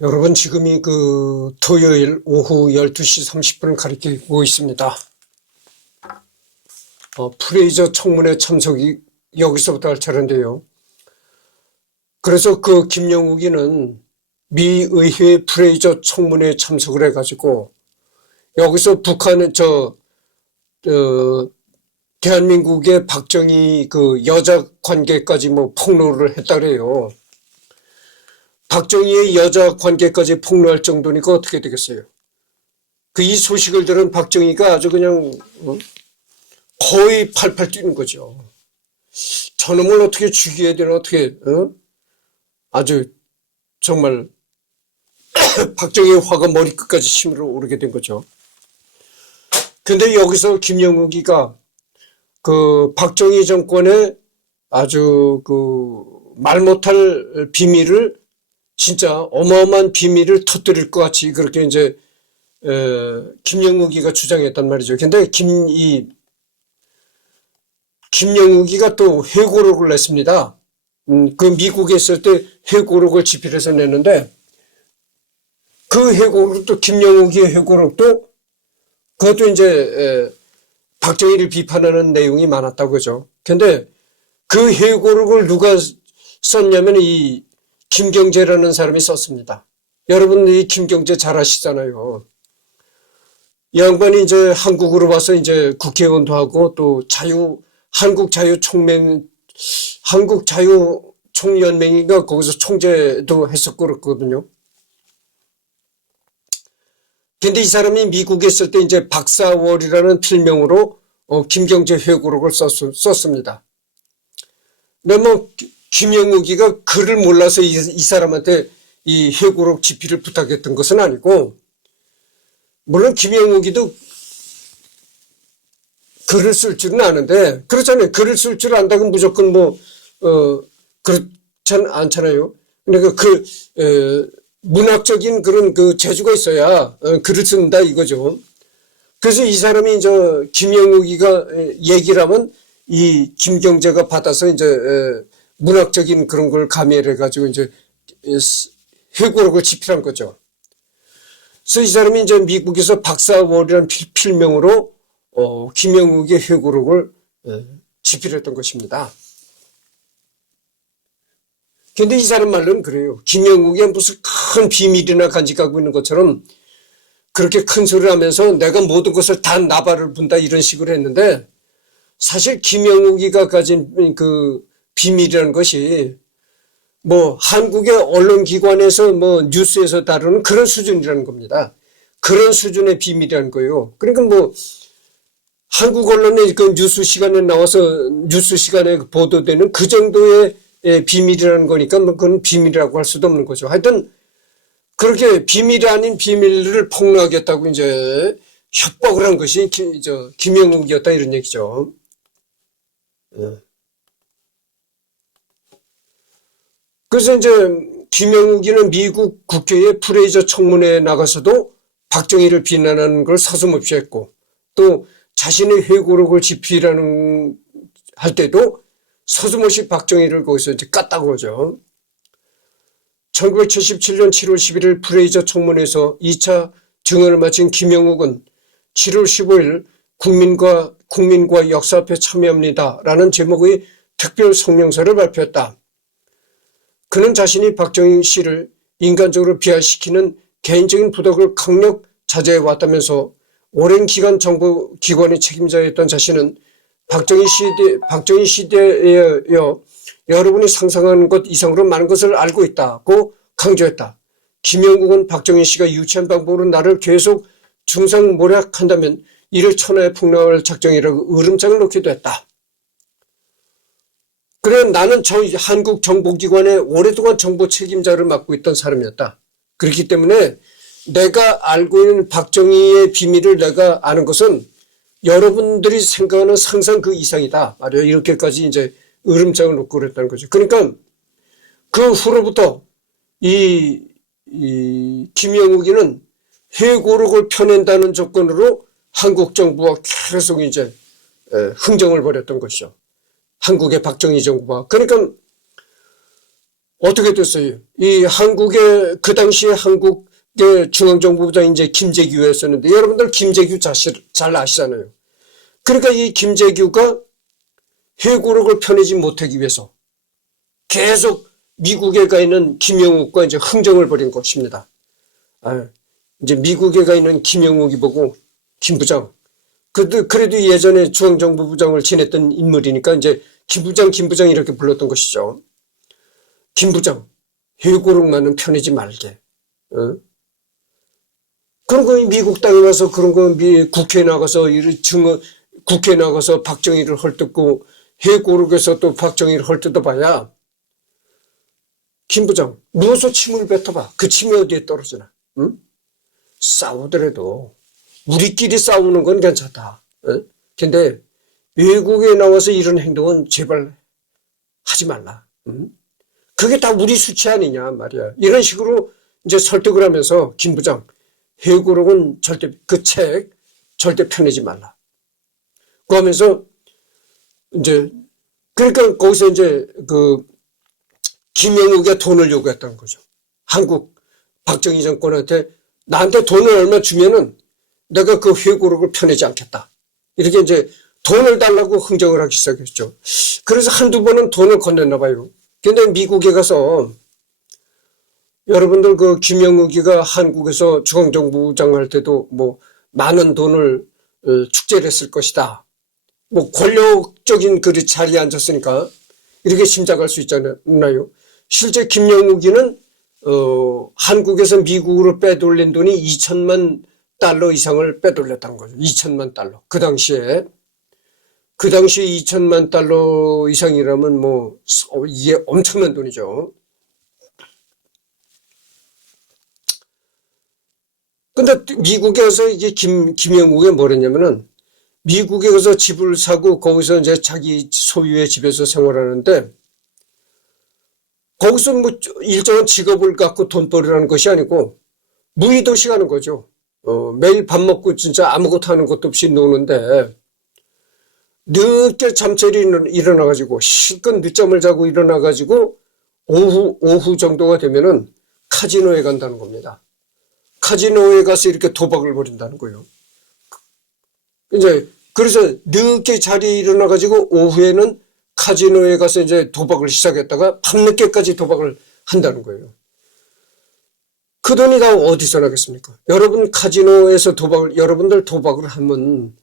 여러분, 지금이 토요일 오후 12시 30분을 가리키고 있습니다. 프레이저 청문회 참석이 여기서부터 할 차례인데요. 그래서 김영욱이는 미 의회 프레이저 청문회에 참석을 해가지고 여기서 북한의 대한민국의 박정희 여자 관계까지 폭로를 했다 그래요. 박정희의 여자 관계까지 폭로할 정도니까 어떻게 되겠어요? 이 소식을 들은 박정희가 아주 그냥 거의 팔팔 뛰는 거죠. 저놈을 어떻게 죽여야 되나, 어떻게, 아주 정말 박정희의 화가 머리끝까지 치밀어 오르게 된 거죠. 근데 여기서 김영욱이가 박정희 정권의 아주 말 못할 비밀을, 진짜 어마어마한 비밀을 터뜨릴 것 같이 그렇게 이제 김영욱이가 주장했단 말이죠. 근데 김영욱이가 또 회고록을 냈습니다. 미국에 있을 때 회고록을 집필해서 냈는데, 그 회고록도, 김영욱이의 회고록도 그것도 이제 박정희를 비판하는 내용이 많았다고 그죠. 근데 그 회고록을 누가 썼냐면 이 김경재라는 사람이 썼습니다. 여러분, 이 김경재 잘 아시잖아요. 이 양반이 이제 한국으로 와서 이제 국회의원도 하고 또 한국자유총연맹인가 거기서 총재도 했었고 그렇거든요. 근데 이 사람이 미국에 있을 때 이제 박사월이라는 필명으로 김경재 회고록을 썼습니다. 근데 김영욱이가 글을 몰라서 이 사람한테 이 회고록 집필을 부탁했던 것은 아니고, 물론 김영욱이도 글을 쓸 줄은 아는데, 그렇잖아요. 글을 쓸 줄 안다고 무조건 그렇지 않잖아요. 그러니까 문학적인 그런 재주가 있어야 글을 쓴다 이거죠. 그래서 이 사람이 김영욱이가 얘기를 하면 이 김경재가 받아서 이제 문학적인 그런 걸 가미를 해가지고 이제 회고록을 집필한 거죠. 그래서 이 사람이 이제 미국에서 박사월이라는 필명으로 김영욱의 회고록을 집필했던 것입니다. 근데 이 사람 말로는 그래요. 김영욱이 무슨 큰 비밀이나 간직하고 있는 것처럼 그렇게 큰 소리를 하면서 내가 모든 것을 다 나발을 분다 이런 식으로 했는데, 사실 김영욱이가 가진 비밀이라는 것이 한국의 언론기관에서 뉴스에서 다루는 그런 수준이라는 겁니다. 그런 수준의 비밀이라는 거예요. 그러니까 한국 언론의 뉴스 시간에 나와서 뉴스 시간에 보도되는 그 정도의 비밀이라는 거니까 그건 비밀이라고 할 수도 없는 거죠. 하여튼 그렇게 비밀이 아닌 비밀을 폭로하겠다고 이제 협박을 한 것이 김영욱이었다 이런 얘기죠. 그래서 이제 김영욱이는 미국 국회의 프레이저 청문회에 나가서도 박정희를 비난하는 걸 서슴없이 했고, 또 자신의 회고록을 집필하는 할 때도 서슴없이 박정희를 거기서 이제 깠다고 그러죠. 1977년 7월 11일 프레이저 청문회에서 2차 증언을 마친 김영욱은 7월 15일 국민과 역사 앞에 참여합니다 라는 제목의 특별 성명서를 발표했다. 그는 자신이 박정희 씨를 인간적으로 비하시키는 개인적인 부덕을 강력 자제해왔다면서 오랜 기간 정보기관의 책임자였던 자신은 박정희 시대에 여러분이 상상하는 것 이상으로 많은 것을 알고 있다고 강조했다. 김영욱은 박정희 씨가 유치한 방법으로 나를 계속 중상모략한다면 이를 천하에 폭로할 작정이라고 으름장을 놓기도 했다. 그래, 나는 한국 정보기관의 오랫동안 정보 책임자를 맡고 있던 사람이었다. 그렇기 때문에 내가 알고 있는 박정희의 비밀을 내가 아는 것은 여러분들이 생각하는 상상 그 이상이다. 말이야. 이렇게까지 이제 으름장을 놓고 그랬다는 거죠. 그러니까 그 후로부터 이 김영욱이는 회고록을 펴낸다는 조건으로 한국 정부와 계속 이제 흥정을 벌였던 것이죠. 한국의 박정희 정부가. 그러니까 어떻게 됐어요? 이 한국의, 그 당시에 한국의 중앙정보부장이 이제 김재규였었는데, 여러분들 김재규 잘 아시잖아요. 그러니까 이 김재규가 회고록을 펴내지 못하기 위해서 계속 미국에 가 있는 김영욱과 이제 흥정을 벌인 것입니다. 이제 미국에 가 있는 김영욱이 보고, 김 부장, 그래도 예전에 중앙정보부장을 지냈던 인물이니까 이제 김 부장 이렇게 불렀던 것이죠. 김 부장, 회고록만은 펴내지 말게. 그런 거 미국 땅에 와서 그런 거 국회에 나가서 국회에 나가서 박정희를 헐뜯고 회고록에서 또 박정희를 헐뜯어봐야, 김 부장 누워서 침을 뱉어봐. 그 침이 어디에 떨어지나? 응? 싸우더라도 우리끼리 싸우는 건 괜찮다. 근데 외국에 나와서 이런 행동은 제발 하지 말라. 그게 다 우리 수치 아니냐 말이야. 이런 식으로 이제 설득을 하면서 김 부장, 회고록은 절대, 그 책 절대 펴내지 말라. 그 하면서 이제, 그러니까 거기서 이제 김영욱이 돈을 요구했다는 거죠. 한국 박정희 정권한테 나한테 돈을 얼마 주면은 내가 그 회고록을 펴내지 않겠다. 이렇게 이제 돈을 달라고 흥정을 하기 시작했죠. 그래서 한두 번은 돈을 건넸나 봐요. 근데 미국에 가서 여러분들 그 김영욱이가 한국에서 중앙정보부장 할 때도 뭐 많은 돈을 축제를 했을 것이다. 뭐 권력적인 그 자리에 앉았으니까 이렇게 짐작할 수 있잖아요. 실제 김영욱이는 한국에서 미국으로 빼돌린 돈이 2천만 달러 이상을 빼돌렸다는 거죠. 2천만 달러. 그 당시에 2천만 달러 이상이라면 뭐 이게 엄청난 돈이죠. 근데 미국에서 이제 김영욱이 뭐랬냐면은, 미국에 가서 집을 사고 거기서 이제 자기 소유의 집에서 생활하는데, 거기서 뭐 일정한 직업을 갖고 돈벌이라는 것이 아니고 무의도시 하는 거죠. 매일 밥 먹고 진짜 아무것도 하는 것도 없이 노는데, 늦게 잠자리 일어나가지고 실컷 늦잠을 자고 일어나가지고 오후 정도가 되면은 카지노에 간다는 겁니다. 카지노에 가서 이렇게 도박을 벌인다는 거예요. 이제 그래서 늦게 자리에 일어나가지고 오후에는 카지노에 가서 이제 도박을 시작했다가 밤늦게까지 도박을 한다는 거예요. 그 돈이 다 어디서 나겠습니까? 여러분 카지노에서 여러분들 도박을 하면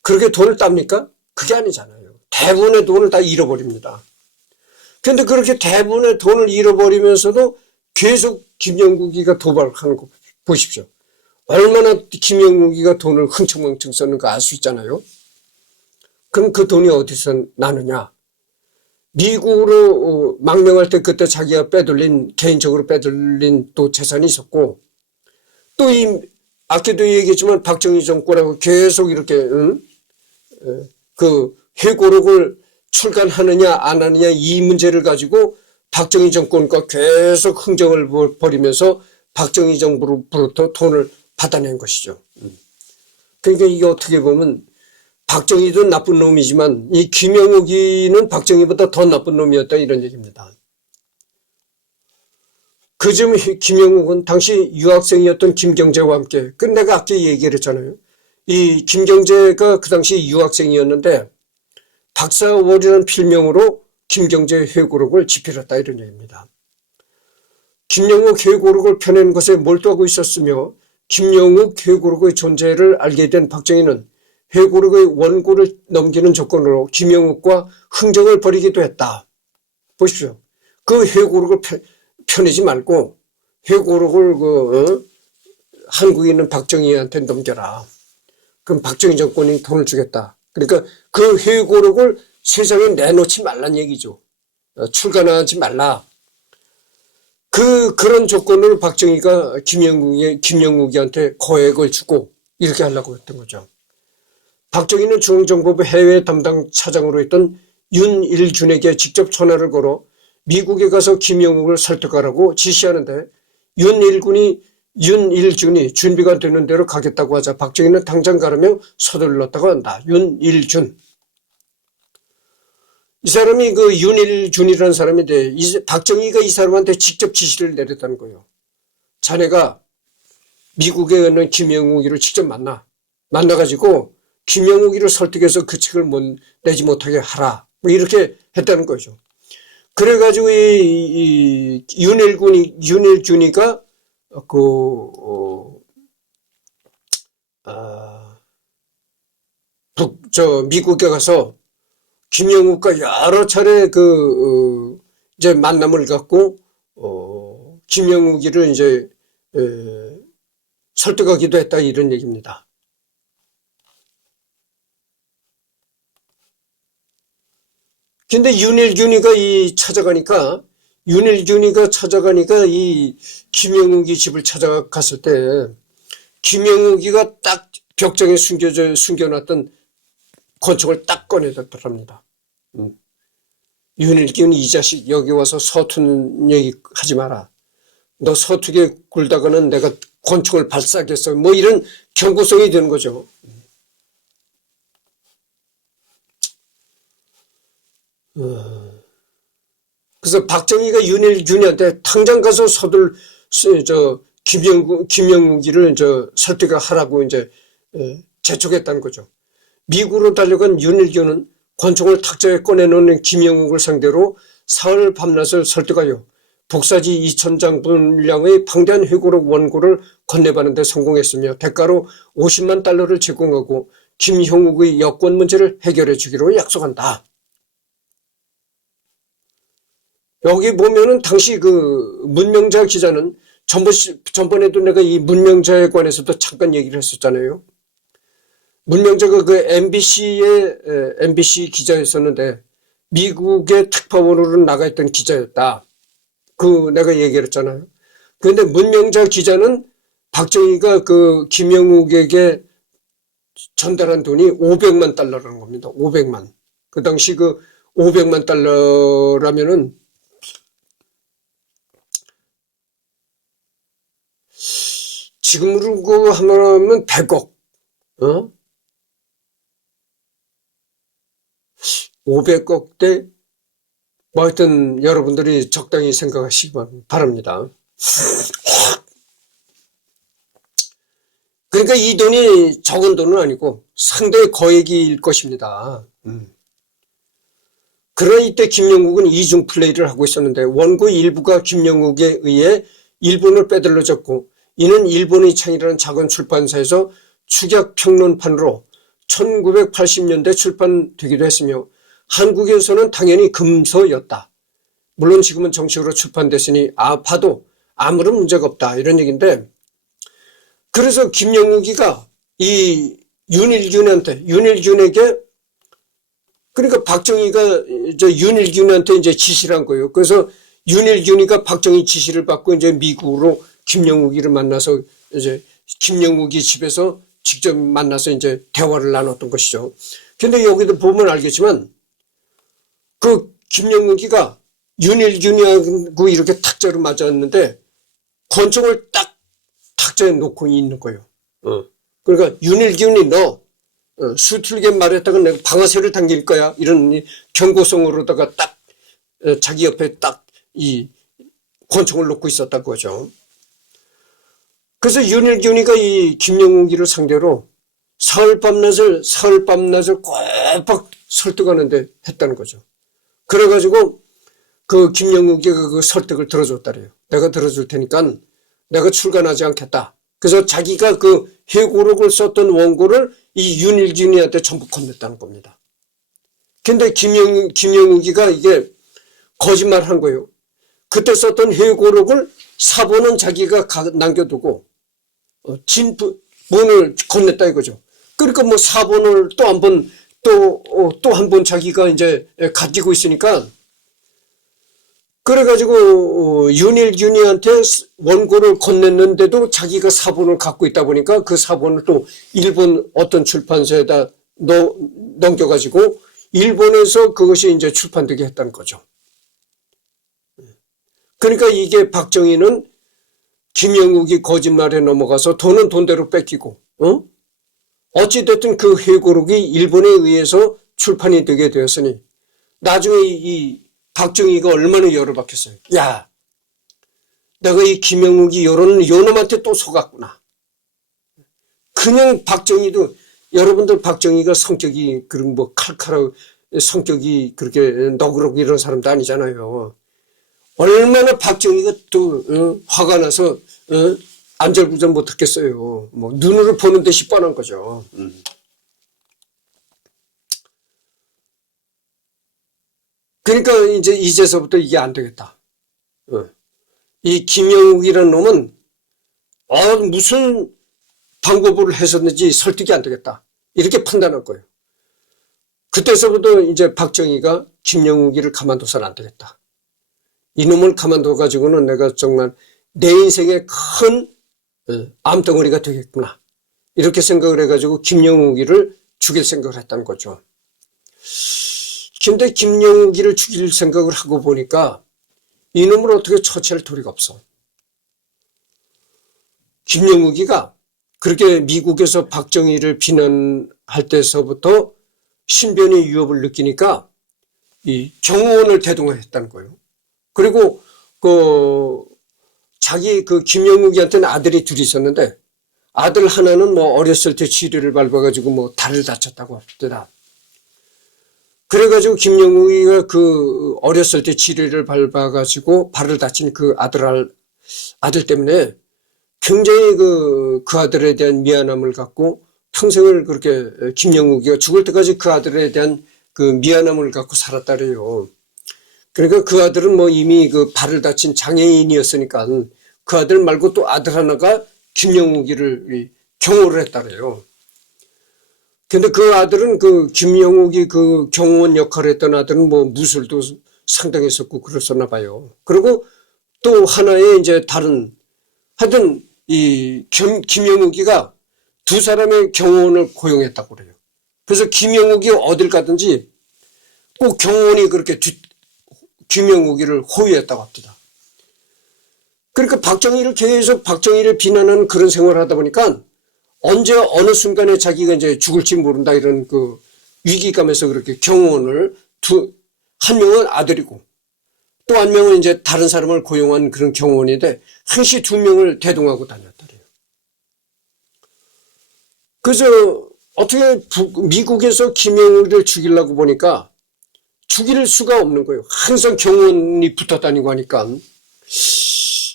그렇게 돈을 땁니까? 그게 아니잖아요. 대부분의 돈을 다 잃어버립니다. 그런데 그렇게 대부분의 돈을 잃어버리면서도 계속 김영욱이가 도박을 하는 거 보십시오. 얼마나 김영욱이가 돈을 흥청망청 썼는가 알 수 있잖아요. 그럼 그 돈이 어디서 나느냐? 미국으로 망명할 때 그때 자기가 개인적으로 빼돌린 또 재산이 있었고, 또 아까도 얘기했지만 박정희 정권하고 계속 이렇게 그 회고록을 출간하느냐 안 하느냐 이 문제를 가지고 박정희 정권과 계속 흥정을 벌이면서 박정희 정부로부터 돈을 받아낸 것이죠. 그러니까 이게 어떻게 보면 박정희도 나쁜 놈이지만 이 김영욱이는 박정희보다 더 나쁜 놈이었다 이런 얘기입니다. 그즈음 김영욱은 당시 유학생이었던 김경재와 함께, 내가 아까 얘기를 했잖아요. 이 김경재가 그 당시 유학생이었는데 박사월이라는 필명으로 김경재 회고록을 집필했다 이런 얘기입니다. 김영욱 회고록을 펴낸 것에 몰두하고 있었으며 김영욱 회고록의 존재를 알게 된 박정희는 회고록의 원고를 넘기는 조건으로 김영욱과 흥정을 벌이기도 했다. 보십시오. 그 회고록을 펴내지 말고 회고록을 한국에 있는 박정희한테 넘겨라. 그럼 박정희 정권이 돈을 주겠다. 그러니까 그 회고록을 세상에 내놓지 말란 얘기죠. 출간하지 말라. 그런 조건을 박정희가 김영욱이한테 거액을 주고 이렇게 하려고 했던 거죠. 박정희는 중앙정보부 해외 담당 차장으로 있던 윤일준에게 직접 전화를 걸어 미국에 가서 김영욱을 설득하라고 지시하는데, 윤일준이 준비가 되는 대로 가겠다고 하자 박정희는 당장 가라며 서둘렀다고 한다. 윤일준. 이 사람이 그 윤일준이라는 사람인데 박정희가 이 사람한테 직접 지시를 내렸다는 거예요. 자네가 미국에 있는 김영욱이를 직접 만나가지고 김영욱이를 설득해서 그 책을 내지 못하게 하라. 뭐 이렇게 했다는 거죠. 그래가지고 이 윤일준이가 미국에 가서 김영욱과 여러 차례 이제 만남을 갖고 김영욱이를 이제 설득하기도 했다 이런 얘기입니다. 근데 윤일균이가 찾아가니까 이 김영욱이 집을 찾아갔을 때 김영욱이가 딱 벽장에 숨겨놨던 권총을 딱 꺼내들더랍니다. 윤일균 이 자식 여기 와서 서툰 얘기 하지 마라. 너 서투게 굴다가는 내가 권총을 발사하겠어. 뭐 이런 경고성이 되는 거죠. 그래서 박정희가 윤일균이한테 당장 가서 김영욱이를 설득하라고 이제 재촉했다는 거죠. 미국으로 달려간 윤일균은 권총을 탁자에 꺼내놓는 김영욱을 상대로 사흘 밤낮을 설득하여 복사지 2,000장 분량의 방대한 회고록 원고를 건네받는 데 성공했으며 대가로 $50만 제공하고 김형욱의 여권 문제를 해결해 주기로 약속한다. 여기 보면은 당시 그 문명자 기자는 전번에도 내가 이 문명자에 관해서도 잠깐 얘기를 했었잖아요. 문명자가 그 MBC 기자였었는데 미국의 특파원으로 나가 있던 기자였다. 내가 얘기를 했잖아요. 그런데 문명자 기자는 박정희가 그 김영욱에게 전달한 돈이 $500만 겁니다. 500만. 그 당시 그 $500만 지금으로 하면 100억. 500억 대 뭐 하여튼 여러분들이 적당히 생각하시기 바랍니다. 그러니까 이 돈이 적은 돈은 아니고 상당히 거액일 것입니다. 그러나 이때 김영욱은 이중 플레이를 하고 있었는데 원고 일부가 김영욱에 의해 일본을 빼들려졌고 이는 일본의 창이라는 작은 출판사에서 축약평론판으로 1980년대 출판되기도 했으며 한국에서는 당연히 금서였다. 물론 지금은 정식으로 출판됐으니 봐도 아무런 문제가 없다 이런 얘기인데, 그래서 김영욱이가 이 윤일균에게 그러니까 박정희가 윤일균한테 이제 지시를 한 거예요. 그래서 윤일균이가 박정희 지시를 받고 이제 미국으로 김영욱이를 만나서 이제 김영욱이 집에서 직접 만나서 이제 대화를 나눴던 것이죠. 근데 여기도 보면 알겠지만 그 김영욱이가 윤일균이하고 이렇게 탁자로 맞았는데 권총을 딱 탁자에 놓고 있는 거예요. 그러니까 윤일균이 너 수틀게 말했다가 내가 방아쇠를 당길 거야 이런 경고성으로다가 딱 자기 옆에 딱 이 권총을 놓고 있었다는 거죠. 그래서 윤일균이가 이 김영욱이를 상대로 사흘 밤낮을 꼬박 설득하는데 했다는 거죠. 그래가지고 그 김영욱이가 그 설득을 들어줬다래요. 내가 들어줄 테니까 내가 출간하지 않겠다. 그래서 자기가 그 회고록을 썼던 원고를 이 윤일균이한테 전부 건넸다는 겁니다. 근데 김영욱이가 이게 거짓말한 거예요. 그때 썼던 회고록을 사본은 자기가 남겨두고 진본을 건넸다 이거죠. 그러니까 뭐 사본을 또 한 번 자기가 이제 가지고 있으니까 그래가지고 윤일균이한테 원고를 건넸는데도 자기가 사본을 갖고 있다 보니까 그 사본을 또 일본 어떤 출판사에다 넘겨가지고 일본에서 그것이 이제 출판되게 했다는 거죠. 그러니까 이게 박정희는 김영욱이 거짓말에 넘어가서 돈은 돈대로 뺏기고, 어찌됐든 그 회고록이 일본에 의해서 출판이 되게 되었으니 나중에 이 박정희가 얼마나 열어박혔어요. 야, 내가 이 김영욱이 요놈한테 또 속았구나. 그냥 박정희도, 여러분들 박정희가 성격이 그런 뭐 칼칼하고 성격이 그렇게 너그럽고 이런 사람도 아니잖아요. 얼마나 박정희가 또 화가 나서 안절부절 못했겠어요. 뭐 눈으로 보는 듯이 뻔한 거죠. 그러니까 이제서부터 이게 안 되겠다. 이 김영욱이라는 놈은 무슨 방법을 해서든지 설득이 안 되겠다. 이렇게 판단할 거예요. 그때서부터 이제 박정희가 김영욱이를 가만둬서는 안 되겠다. 이놈을 가만둬가지고는 내가 정말 내 인생의 큰 암덩어리가 되겠구나. 이렇게 생각을 해가지고 김영욱이를 죽일 생각을 했다는 거죠. 근데 김영욱이를 죽일 생각을 하고 보니까 이놈을 어떻게 처치할 도리가 없어. 김영욱이가 그렇게 미국에서 박정희를 비난할 때서부터 신변의 위협을 느끼니까 이 경호원을 대동했다는 거예요. 그리고 자기 김영욱이한테는 아들이 둘이 있었는데 아들 하나는 뭐 어렸을 때 지뢰를 밟아가지고 뭐 다리를 다쳤다고 하더라. 그래가지고 김영욱이가 어렸을 때 지뢰를 밟아가지고 발을 다친 그 아들 때문에 굉장히 그 아들에 대한 미안함을 갖고 평생을 그렇게 김영욱이가 죽을 때까지 그 아들에 대한 그 미안함을 갖고 살았다 그래요. 그러니까 그 아들은 뭐 이미 그 발을 다친 장애인이었으니까 그 아들 말고 또 아들 하나가 김영욱이를 경호를 했다 그래요. 근데 그 아들은 김영욱이 경호원 역할을 했던 아들은 뭐 무술도 상당했었고 그랬었나 봐요. 그리고 또 하나의 이제 하여튼 김영욱이가 두 사람의 경호원을 고용했다고 그래요. 그래서 김영욱이 어딜 가든지 꼭 경호원이 그렇게 김영욱이를 호위했다고 합니다. 그러니까 박정희를 비난하는 그런 생활을 하다 보니까 언제 어느 순간에 자기가 이제 죽을지 모른다 이런 위기감에서 그렇게 경호원을 한 명은 아들이고 또 한 명은 이제 다른 사람을 고용한 그런 경호원인데 항시 두 명을 대동하고 다녔더래요. 그래서 어떻게 미국에서 김영욱을 죽이려고 보니까 죽일 수가 없는 거예요. 항상 경호원이 붙어 다니고 하니까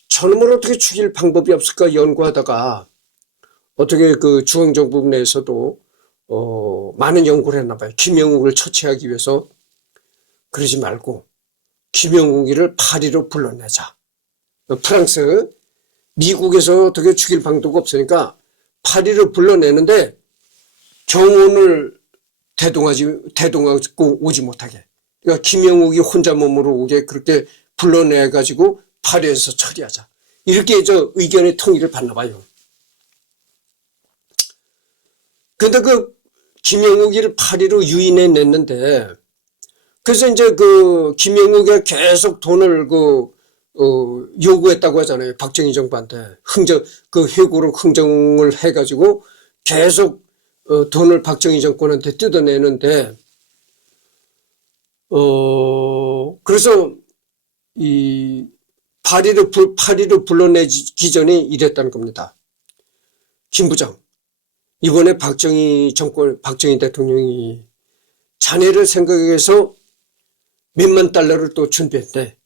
저놈을 어떻게 죽일 방법이 없을까 연구하다가 어떻게 중앙정부 내에서도 많은 연구를 했나 봐요. 김영욱을 처치하기 위해서 그러지 말고 김영욱이를 파리로 불러내자. 프랑스, 미국에서 어떻게 죽일 방도가 없으니까 파리로 불러내는데 경호원을 대동하고 오지 못하게. 그러니까 김영욱이 혼자 몸으로 오게 그렇게 불러내가지고 파리에서 처리하자. 이렇게 의견의 통일을 받나 봐요. 근데 김영욱이를 파리로 유인해 냈는데, 그래서 이제 김영욱이 계속 돈을 요구했다고 하잖아요. 박정희 정부한테. 회고록 흥정을 해가지고 계속 돈을 박정희 정권한테 뜯어내는데, 그래서 파리로 불러내기 전에 이랬다는 겁니다. 김 부장. 이번에 박정희 대통령이 자네를 생각해서 몇만 달러를 또 준비했대.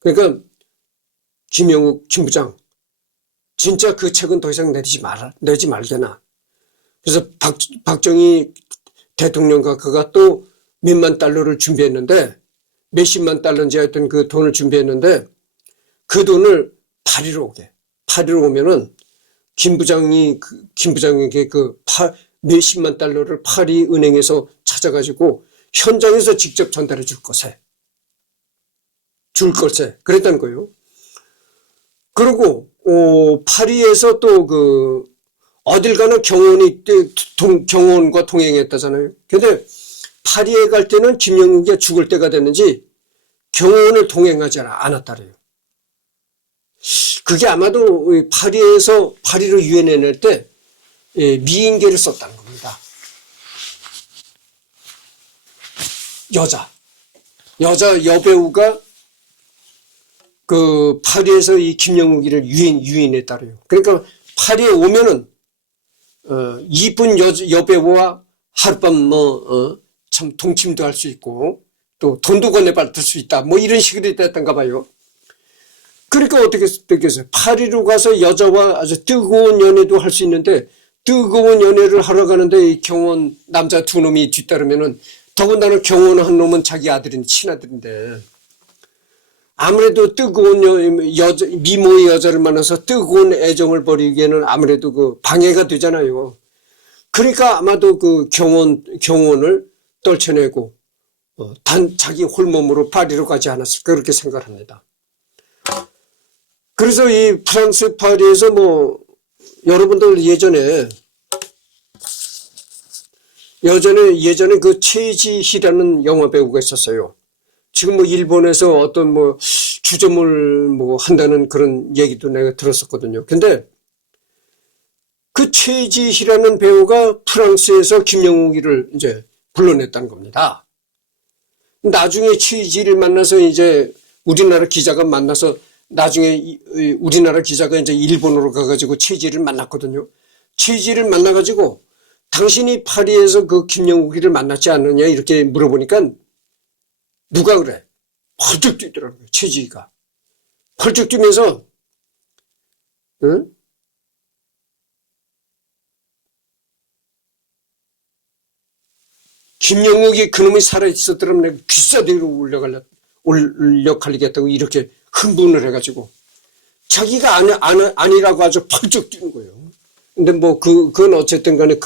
그러니까 김영욱 김 부장 진짜 그 책은 더 이상 내지 말게나. 그래서 박정희 대통령과 그가 또 몇만 달러를 준비했는데 몇십만 달러인지 하여튼 그 돈을 준비했는데 그 돈을 파리로 오면은 김 부장에게 몇십만 달러를 파리 은행에서 찾아가지고 현장에서 직접 전달해 줄 것에. 그랬다는 거예요. 그리고, 파리에서 또 어딜 가나 경호원과 동행했다잖아요. 근데 파리에 갈 때는 김영욱이 죽을 때가 됐는지 경호원을 동행하지 않았다래요. 그게 아마도 파리로 유인해낼 때 미인계를 썼다는 겁니다. 여배우가 그 파리에서 이 김영욱이를 유인했다래요. 그러니까 파리에 오면은 이쁜 여배우와 하룻밤 참 동침도 할 수 있고 또 돈도 건네받을 수 있다. 뭐 이런 식으로 됐던가 봐요. 그러니까 어떻게 됐겠어요? 파리로 가서 여자와 아주 뜨거운 연애도 할 수 있는데 뜨거운 연애를 하러 가는데 이 경원 남자 두 놈이 뒤따르면은 더군다나 경원 한 놈은 자기 친아들인데 아무래도 뜨거운 미모의 여자를 만나서 뜨거운 애정을 벌이기에는 아무래도 그 방해가 되잖아요. 그러니까 아마도 그 경원을 떨쳐내고 자기 홀몸으로 파리로 가지 않았을까 그렇게 생각합니다. 그래서 이 프랑스 파리에서 뭐 여러분들 예전에 그 최지희라는 영화 배우가 있었어요. 지금 뭐 일본에서 어떤 뭐 주점을 뭐 한다는 그런 얘기도 내가 들었었거든요. 근데 그 최지희라는 배우가 프랑스에서 김영욱이를 이제 불러냈다는 겁니다. 나중에 최지희를 만나서 이제 우리나라 기자가 만나서 나중에 우리나라 기자가 이제 일본으로 가가지고 최지희를 만났거든요. 최지희를 만나가지고 당신이 파리에서 그 김영욱이를 만났지 않느냐 이렇게 물어보니까 누가 그래? 펄쩍 뛰더라고요. 최지희가. 펄쩍 뛰면서 응? 김영욱이 그놈이 살아있었더라면 내가 귀싸대기로 올려갈리겠다고 이렇게 흥분을 해가지고 자기가 아니라고 아주 펄쩍 뛰는 거예요. 근데 뭐 그건 어쨌든 간에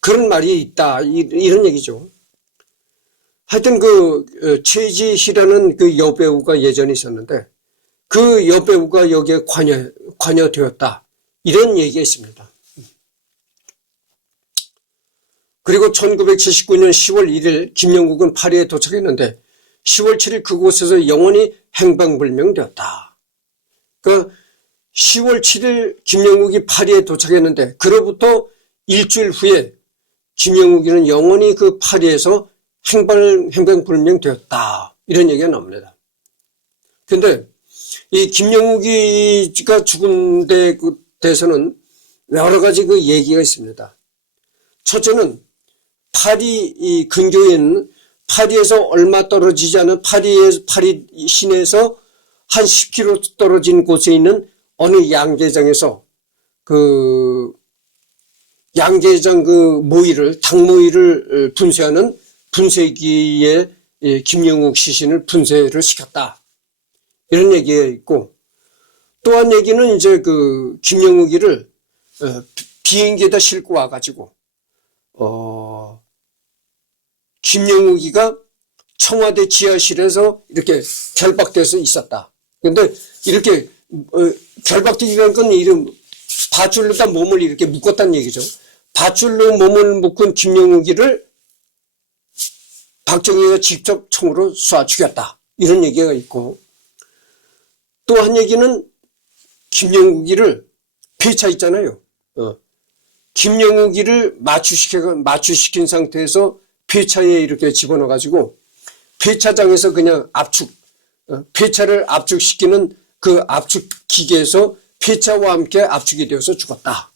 그런 말이 있다 이런 얘기죠. 하여튼 그 최지희라는 그 여배우가 예전에 있었는데 그 여배우가 여기에 관여되었다 이런 얘기가 있습니다. 그리고 1979년 10월 1일 김영욱은 파리에 도착했는데 10월 7일 그곳에서 영원히 행방불명되었다. 그러니까 10월 7일 김영욱이 파리에 도착했는데 그로부터 일주일 후에 김영욱이는 영원히 그 파리에서 행방불명되었다. 이런 얘기가 나옵니다. 근데 이 김영욱이가 죽은 데 대해서는 여러 가지 그 얘기가 있습니다. 첫째는 파리 이 근교에 있는 파리에서 얼마 떨어지지 않은 파리 시내에서 한 10km 떨어진 곳에 있는 어느 양계장에서 그 양계장 그 닭모이를 분쇄하는 분쇄기에 김영욱 시신을 분쇄를 시켰다. 이런 얘기가 있고 또 한 얘기는 이제 그 김영욱이를 비행기에다 싣고 와가지고 김영욱이가 청와대 지하실에서 이렇게 결박돼서 있었다. 근데 이렇게 결박되기란 건 이런 밧줄로다 몸을 이렇게 묶었다는 얘기죠. 밧줄로 몸을 묶은 김영욱이를 박정희가 직접 총으로 쏴 죽였다. 이런 얘기가 있고 또 한 얘기는 김영욱이를 폐차 있잖아요. 김영욱이를 마취시킨 상태에서 폐차에 이렇게 집어넣어가지고 폐차장에서 그냥 폐차를 압축시키는 그 압축 기계에서 폐차와 함께 압축이 되어서 죽었다.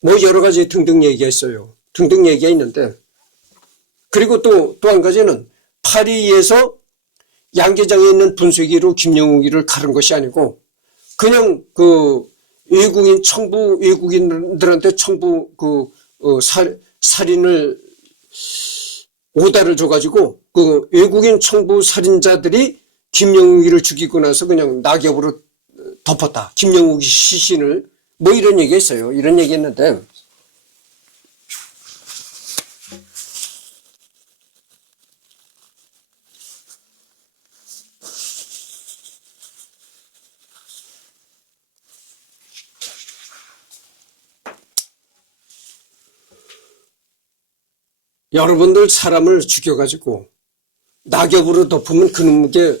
뭐 여러 가지 등등 얘기가 있어요. 등등 얘기가 있는데 그리고 또 한 가지는 파리에서 양계장에 있는 분쇄기로 김영욱이를 가른 것이 아니고 그냥 그 외국인들한테 살인을 오다를 줘가지고 그 외국인 청부 살인자들이 김영욱이를 죽이고 나서 그냥 낙엽으로 덮었다. 김영욱이 시신을 뭐 이런 얘기가 있어요. 이런 얘기 했는데 여러분들 사람을 죽여가지고 낙엽으로 덮으면 그놈에게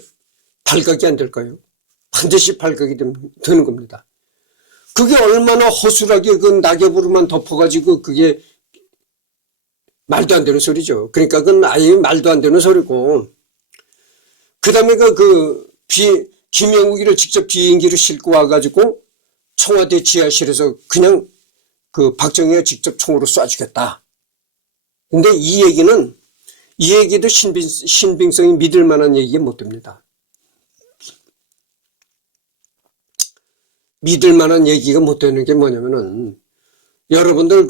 발각이 안 될까요? 반드시 발각이 되는 겁니다. 그게 얼마나 허술하게 그 낙엽으로만 덮어가지고 그게 말도 안 되는 소리죠. 그러니까 그건 아예 말도 안 되는 소리고, 그 다음에 김영욱이를 직접 비행기로 싣고 와가지고 청와대 지하실에서 그냥 박정희가 직접 총으로 쏴주겠다. 근데 이 얘기도 신빙성이 믿을 만한 얘기가 못 됩니다. 믿을 만한 얘기가 못 되는 게 뭐냐면은, 여러분들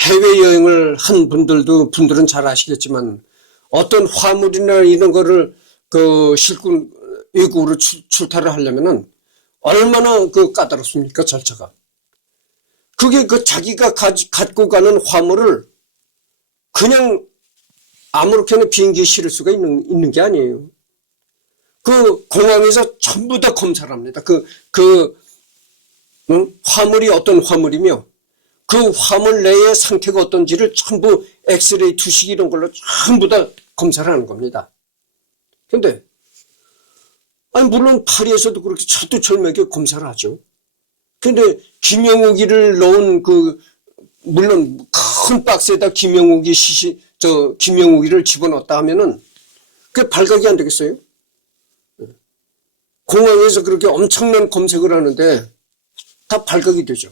해외여행을 한 분들은 잘 아시겠지만, 어떤 화물이나 이런 거를 싣고 외국으로 출타를 하려면은, 얼마나 까다롭습니까, 절차가. 그게 자기가 갖고 가는 화물을 그냥 아무렇게나 비행기에 실을 수가 있는 게 아니에요. 공항에서 전부 다 검사를 합니다. 화물이 어떤 화물이며, 그 화물 내의 상태가 어떤지를 전부 엑스레이 투식 이런 걸로 전부 다 검사를 하는 겁니다. 근데, 물론 파리에서도 그렇게 철두철미하게 검사를 하죠. 근데 김영욱이를 넣은 물론 큰 박스에다 김영욱이를 집어넣었다 하면은 그게 발각이 안 되겠어요? 공항에서 그렇게 엄청난 검색을 하는데 다 발각이 되죠.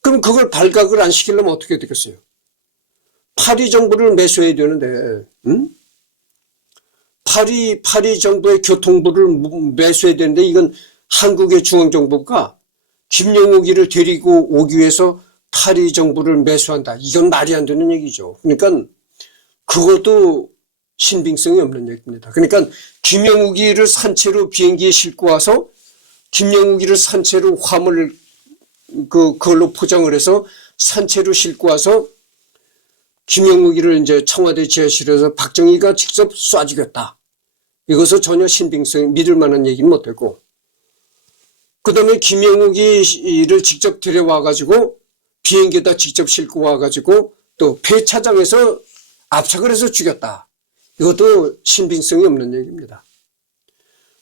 그럼 그걸 발각을 안 시키려면 어떻게 되겠어요? 파리 정부를 매수해야 되는데, 파리 정부의 교통부를 매수해야 되는데, 이건 한국의 중앙정부가 김영욱이를 데리고 오기 위해서 파리 정부를 매수한다. 이건 말이 안 되는 얘기죠. 그러니까 그것도 신빙성이 없는 얘기입니다. 그러니까 김영욱이를 산채로 비행기에 싣고 와서 김영욱이를 산채로 화물 그걸로 포장을 해서 산채로 싣고 와서 김영욱이를 이제 청와대 지하실에서 박정희가 직접 쏴주겠다. 이것은 전혀 신빙성이 믿을 만한 얘기는 못 되고, 그 다음에 김영욱이를 직접 데려와가지고 비행기에다 직접 싣고 와가지고 또 폐차장에서 압착을 해서 죽였다. 이것도 신빙성이 없는 얘기입니다.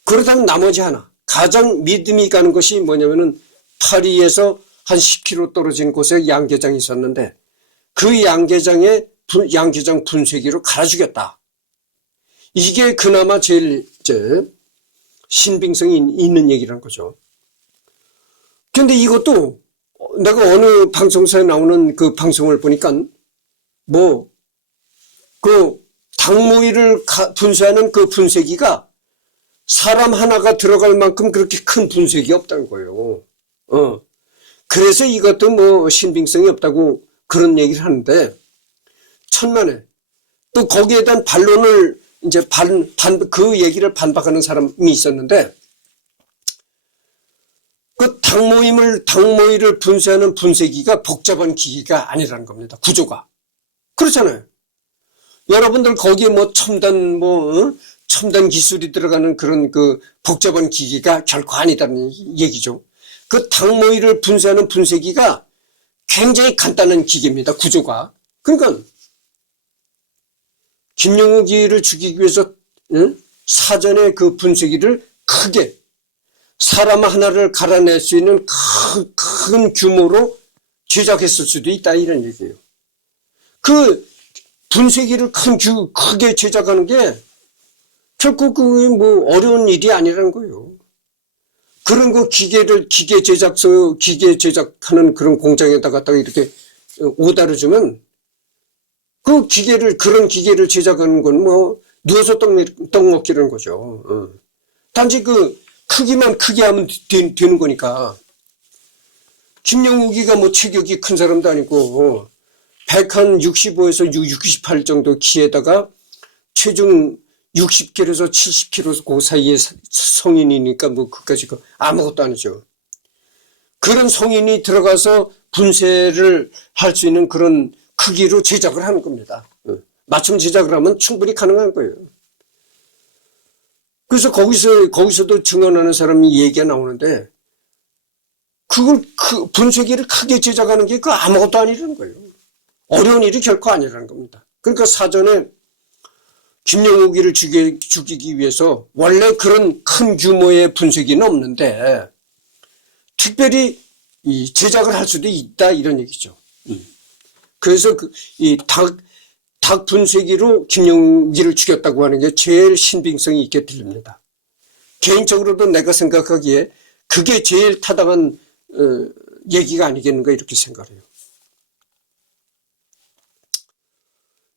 그러다면 나머지 하나, 가장 믿음이 가는 것이 뭐냐면은 파리에서 한 10km 떨어진 곳에 양계장이 있었는데 그 양계장 분쇄기로 갈아주겠다. 이게 그나마 제일 신빙성이 있는 얘기라는 거죠. 근데 이것도 내가 어느 방송사에 나오는 그 방송을 보니까 당무위를 분쇄하는 그 분쇄기가 사람 하나가 들어갈 만큼 그렇게 큰 분쇄기 없다는 거예요. 그래서 이것도 신빙성이 없다고 그런 얘기를 하는데, 천만에 또 거기에 대한 반론을 이제 그 얘기를 반박하는 사람이 있었는데, 그 당모위를 분쇄하는 분쇄기가 복잡한 기기가 아니라는 겁니다. 구조가. 그렇잖아요. 여러분들 거기에 첨단 기술이 들어가는 그런 복잡한 기기가 결코 아니다는 얘기죠. 그 당모위를 분쇄하는 분쇄기가 굉장히 간단한 기계입니다. 구조가. 그러니까 김영욱이를 죽이기 위해서 사전에 그 분쇄기를 크게 사람 하나를 갈아낼 수 있는 큰 규모로 제작했을 수도 있다, 이런 얘기예요. 그 분쇄기를 크게 제작하는 게 결코 어려운 일이 아니라는 거예요. 그런 기계 제작하는 그런 공장에다 갖다가 이렇게 오다를 주면 그런 기계를 제작하는 건 누워서 떡 먹기라는 거죠. 단지 크기만 크게 하면 되는 거니까. 김영욱이가 체격이 큰 사람도 아니고 165에서 68 정도 키에다가 체중 60kg에서 70kg 그 사이의 성인이니까 그까지 아무것도 아니죠. 그런 성인이 들어가서 분쇄를 할 수 있는 그런 크기로 제작을 하는 겁니다. 맞춤 제작을 하면 충분히 가능한 거예요. 그래서 거기서도 증언하는 사람이 얘기가 나오는데, 그걸 분쇄기를 크게 제작하는 게 아무것도 아니라는 거예요. 어려운 일이 결코 아니라는 겁니다. 그러니까 사전에 김영욱이를 죽이기 위해서 원래 그런 큰 규모의 분쇄기는 없는데, 특별히 이 제작을 할 수도 있다 이런 얘기죠. 그래서 이 닭 분쇄기로 김영욱이를 죽였다고 하는 게 제일 신빙성이 있게 들립니다. 개인적으로도 내가 생각하기에 그게 제일 타당한 얘기가 아니겠는가 이렇게 생각해요.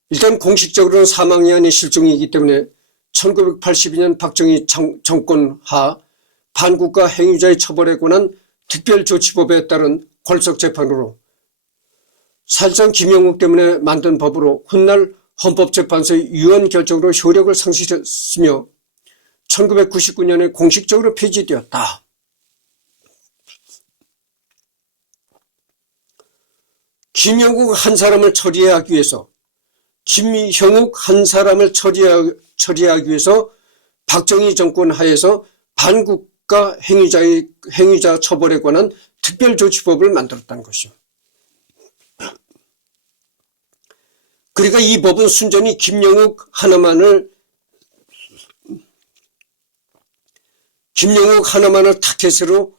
일단 공식적으로는 사망이 아닌 실종이기 때문에 1982년 박정희 정권 하 반국가 행위자의 처벌에 관한 특별조치법에 따른 궐석재판으로 사실상 김영욱 때문에 만든 법으로 훗날 헌법재판소의 유언 결정으로 효력을 상실했으며 1999년에 공식적으로 폐지되었다. 김영욱 한 사람을 처리하기 위해서 김형욱 한 사람을 처리하기 위해서 박정희 정권 하에서 반국가 행위자 처벌에 관한 특별조치법을 만들었다는 것이죠. 그러니까 이 법은 순전히 김영욱 하나만을 타켓으로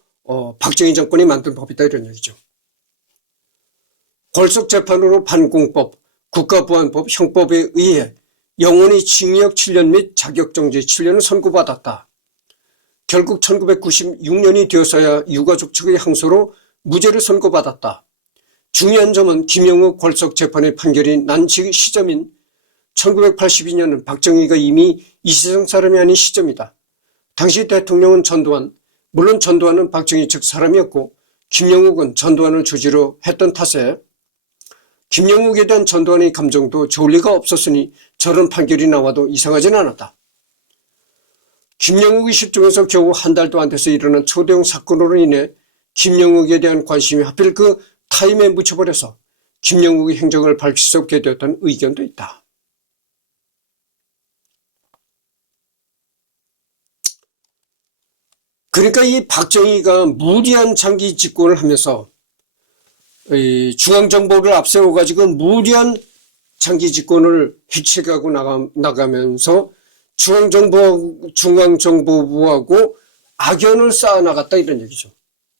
박정희 정권이 만든 법이다 이런 얘기죠. 궐석재판으로 반공법, 국가보안법, 형법에 의해 영원히 징역 7년 및 자격정지 7년을 선고받았다. 결국 1996년이 되어서야 유가족 측의 항소로 무죄를 선고받았다. 중요한 점은 김영욱 궐석재판의 판결이 난 시점인 1982년은 박정희가 이미 이 세상 사람이 아닌 시점이다. 당시 대통령은 전두환, 물론 전두환은 박정희 측 사람이었고 김영욱은 전두환을 주지로 했던 탓에 김영욱에 대한 전두환의 감정도 좋을 리가 없었으니 저런 판결이 나와도 이상하진 않았다. 김영욱이 실종해서 겨우 한 달도 안 돼서 일어난 초대형 사건으로 인해 김영욱에 대한 관심이 하필 그 타임에 묻혀버려서 김영욱의 행적을 밝힐 수 없게 되었다는 의견도 있다. 그러니까 이 박정희가 무리한 장기 집권을 하면서 중앙정보를 앞세워가지고 무리한 장기 집권을 획책하고 나가면서 중앙정보부하고 악연을 쌓아나갔다 이런 얘기죠.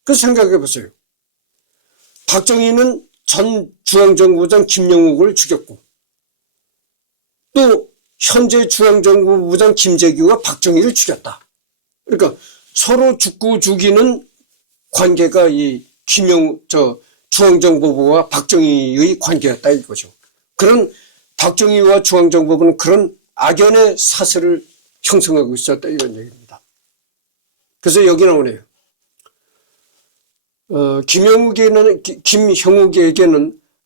그 생각해 보세요. 박정희는 전 중앙정보부장 김영욱을 죽였고 또 현재 중앙정보부장 김재규가 박정희를 죽였다. 그러니까 서로 죽고 죽이는 관계가 이 중앙정보부와 박정희의 관계였다 이거죠. 그런 박정희와 중앙정보부는 그런 악연의 사슬을 형성하고 있었다 이런 얘기입니다. 그래서 여기 나오네요. 김형욱에게는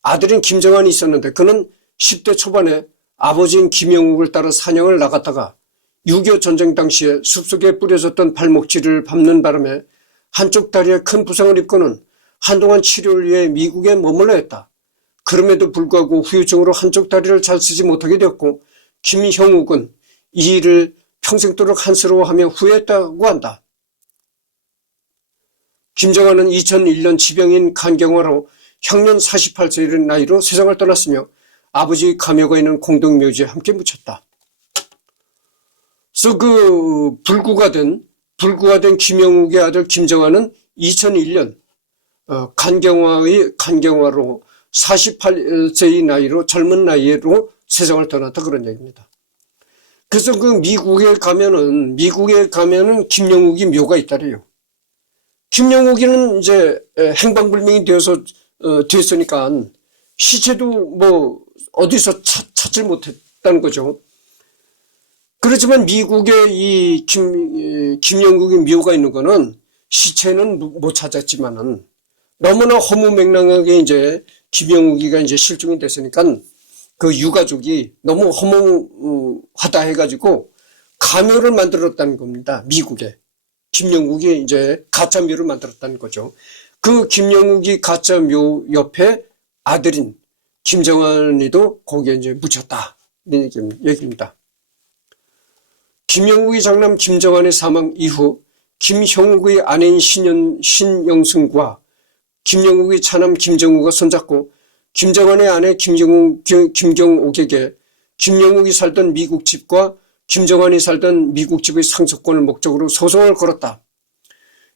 아들인 김정환이 있었는데 그는 10대 초반에 아버지인 김영욱을 따라 사냥을 나갔다가 6.25 전쟁 당시에 숲속에 뿌려졌던 발목질을 밟는 바람에 한쪽 다리에 큰 부상을 입고는 한동안 치료를 위해 미국에 머물러 했다. 그럼에도 불구하고 후유증으로 한쪽 다리를 잘 쓰지 못하게 되었고 김형욱은 이 일을 평생도록 한스러워하며 후회했다고 한다. 김정환은 2001년 지병인 간경화로 향년 48세의 나이로 세상을 떠났으며 아버지의 감효가 있는 공동묘지에 함께 묻혔다. 그래서 그 불구가 된 김영욱의 아들 김정환은 2001년 간경화로 48세의 나이로 젊은 나이로 세상을 떠났다 그런 얘기입니다. 그래서 그 미국에 가면은 김영욱이 묘가 있다래요. 김영욱이는 이제 행방불명이 됐으니까 시체도 뭐 어디서 찾질 못했다는 거죠. 그렇지만 미국에 이 김영욱의 묘가 있는 거는 시체는 못 찾았지만은 너무나 허무맹랑하게 이제 김영욱이가 이제 실종이 됐으니까 그 유가족이 너무 허무하다 해가지고 가묘를 만들었다는 겁니다. 미국에. 김영욱이 이제 가짜묘를 만들었다는 거죠. 그 김영욱이 가짜묘 옆에 아들인 김정환이도 거기에 이제 묻혔다. 이런 얘기입니다. 김영욱의 장남 김정환의 사망 이후 김형욱의 아내인 신영승과 김영욱의 차남 김정우가 손잡고 김정환의 아내 김경옥에게 김영욱이 살던 미국 집과 김정환이 살던 미국 집의 상속권을 목적으로 소송을 걸었다.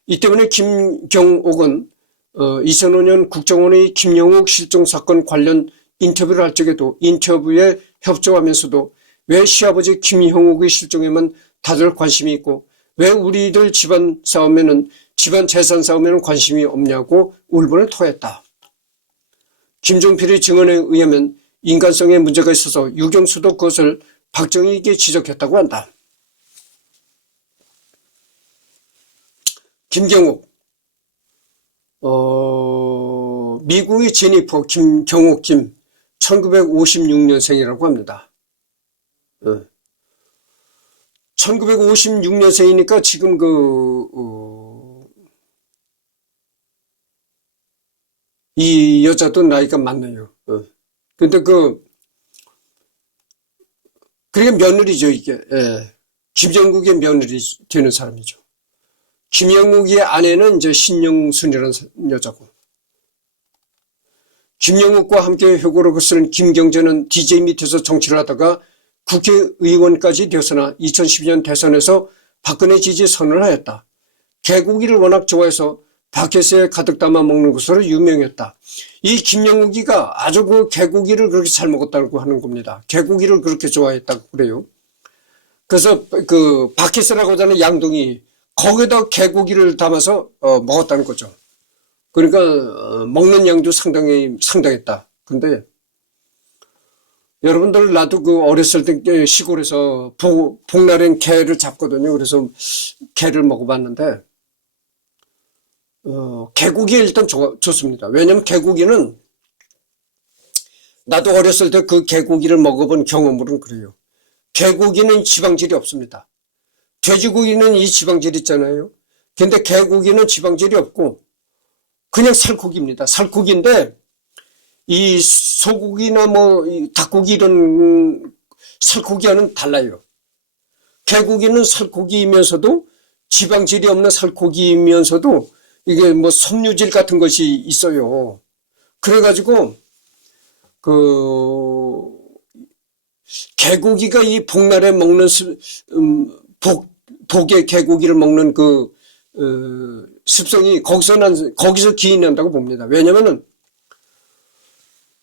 이 때문에 김경옥은 2005년 국정원의 김영욱 실종 사건 관련 인터뷰를 할 적에도 인터뷰에 협조하면서도 왜 시아버지 김형욱의 실종에만 다들 관심이 있고 왜 우리들 집안 싸움에는 집안 재산 싸움에는 관심이 없냐고 울분을 토했다. 김종필의 증언에 의하면 인간성에 문제가 있어서 유경수도 그것을 박정희에게 지적했다고 한다. 김경욱, 미국의 제니퍼 김경욱 1956년생이라고 합니다. 1956년생이니까 지금 이 여자도 나이가 많네요. 근데 그러니까 며느리죠, 이게. 예. 김정국의 며느리 되는 사람이죠. 김영욱의 아내는 이제 신영순이라는 여자고. 김영욱과 함께 회고록을 쓰는 김경재는 DJ 밑에서 정치를 하다가 국회의원까지 되었으나 2012년 대선에서 박근혜 지지 선언을 하였다. 개고기를 워낙 좋아해서 바켓에 가득 담아 먹는 것으로 유명했다. 이 김영욱이가 아주 그 개고기를 그렇게 잘 먹었다고 하는 겁니다. 개고기를 그렇게 좋아했다고 그래요. 그래서 그 바켓이라고 하는 양동이 거기다 개고기를 담아서 먹었다는 거죠. 그러니까 먹는 양도 상당했다. 근데 여러분들 나도 그 어렸을 때 시골에서 복날엔 개를 잡거든요. 그래서 개를 먹어봤는데 개고기 일단 좋습니다. 왜냐면 개고기는 나도 어렸을 때 그 개고기를 먹어본 경험으로는 그래요. 개고기는 지방질이 없습니다. 돼지고기는 이 지방질 있잖아요. 근데 개고기는 지방질이 없고 그냥 살코기입니다. 살코기인데 이 소고기나 뭐 닭고기 이런 살코기와는 달라요. 개고기는 살코기이면서도 지방질이 없는 살코기이면서도 이게 뭐 섬유질 같은 것이 있어요. 그래가지고 개고기가 이 복날에 먹는 복의 개고기를 먹는 습성이 거기서 기인한다고 봅니다. 왜냐면은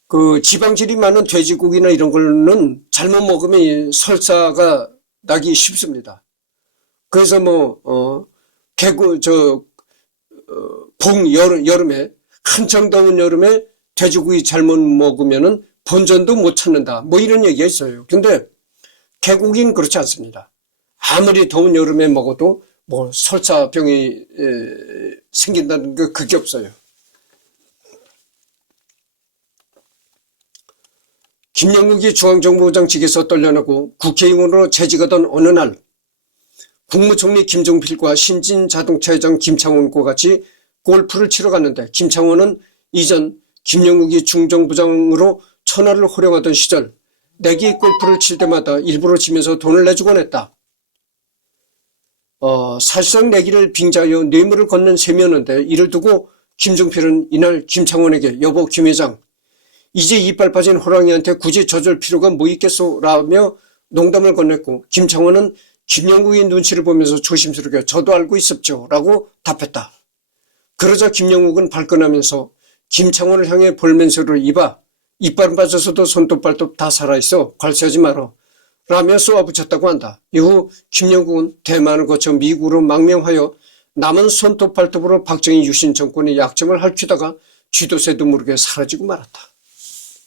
그 지방질이 많은 돼지고기나 이런 거는 잘못 먹으면 설사가 나기 쉽습니다. 그래서 여름에 한창 더운 여름에 돼지고기 잘못 먹으면은 본전도 못 찾는다. 뭐 이런 얘기가 있어요. 근데 개고기는 그렇지 않습니다. 아무리 더운 여름에 먹어도 뭐 설사병이 생긴다는 게 그게 없어요. 김영욱이 중앙정보부장직에서 떨려나고 국회의원으로 재직하던 어느 날 국무총리 김종필과 신진자동차 회장 김창원과 같이 골프를 치러 갔는데 김창원은 이전 김영욱이 중정부장으로 천하를 호령하던 시절 내기 골프를 칠 때마다 일부러 지면서 돈을 내주곤 했다. 사실상 내기를 빙자하여 뇌물을 건넨 셈이었는데 이를 두고 김종필은 이날 김창원에게 여보 김 회장 이제 이빨 빠진 호랑이한테 굳이 져줄 필요가 뭐 있겠소 라며 농담을 건넸고 김창원은 김영욱의 눈치를 보면서 조심스럽게 저도 알고 있었죠 라고 답했다. 그러자 김영욱은 발끈하면서 김창원을 향해 볼멘소리를 이봐 이빨은 빠져서도 손톱발톱 다 살아있어 관세하지 마라 라며 쏘아붙였다고 한다. 이후 김영욱은 대만을 거쳐 미국으로 망명하여 남은 손톱발톱으로 박정희 유신 정권의 약점을 핥히다가 쥐도 새도 모르게 사라지고 말았다.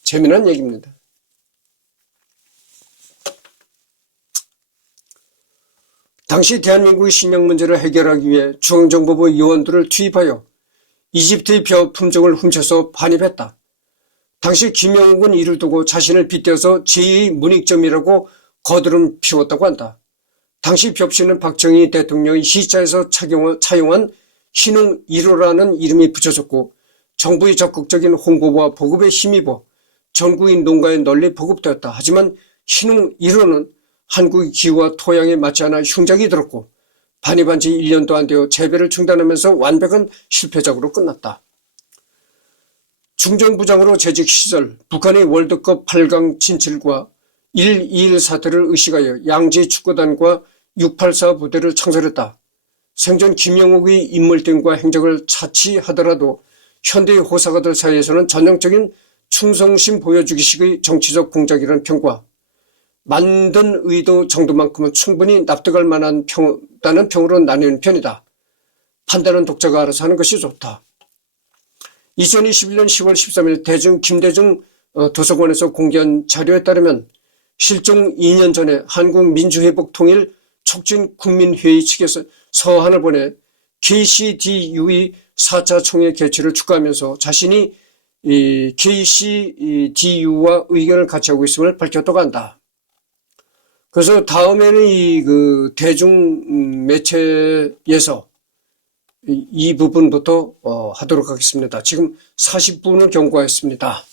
재미난 얘기입니다. 당시 대한민국의 식량 문제를 해결하기 위해 중앙정보부 요원들을 투입하여 이집트의 벼 품종을 훔쳐서 반입했다. 당시 김영욱은 이를 두고 자신을 빗대어서 제2의 문익점이라고 거드름 피웠다고 한다. 당시 벽시는 박정희 대통령이 시차에서 차용한 신흥 1호라는 이름이 붙여졌고 정부의 적극적인 홍보와 보급에 힘입어 전국인 농가에 널리 보급되었다. 하지만 신흥 1호는 한국의 기후와 토양에 맞지 않아 흉작이 들었고 반입한 지 1년도 안 되어 재배를 중단하면서 완벽한 실패작으로 끝났다. 중정부장으로 재직 시절 북한의 월드컵 8강 진출과 1.21 사태를 의식하여 양지 축구단과 684 부대를 창설했다. 생전 김영욱의 인물 등과 행적을 차치하더라도 현대의 호사가들 사이에서는 전형적인 충성심 보여주기식의 정치적 공작이라는 평과 만든 의도 정도만큼은 충분히 납득할 만한 다는 평으로 나뉘는 편이다. 판단은 독자가 알아서 하는 것이 좋다. 2021년 10월 13일 김대중 도서관에서 공개한 자료에 따르면 실종 2년 전에 한국민주회복통일 촉진국민회의 측에서 서한을 보내 KCDU의 4차 총회 개최를 축하하면서 자신이 이 KCDU와 의견을 같이 하고 있음을 밝혔다고 한다. 그래서 다음에는 그 대중 매체에서 이 부분부터 하도록 하겠습니다. 지금 40분을 경과했습니다.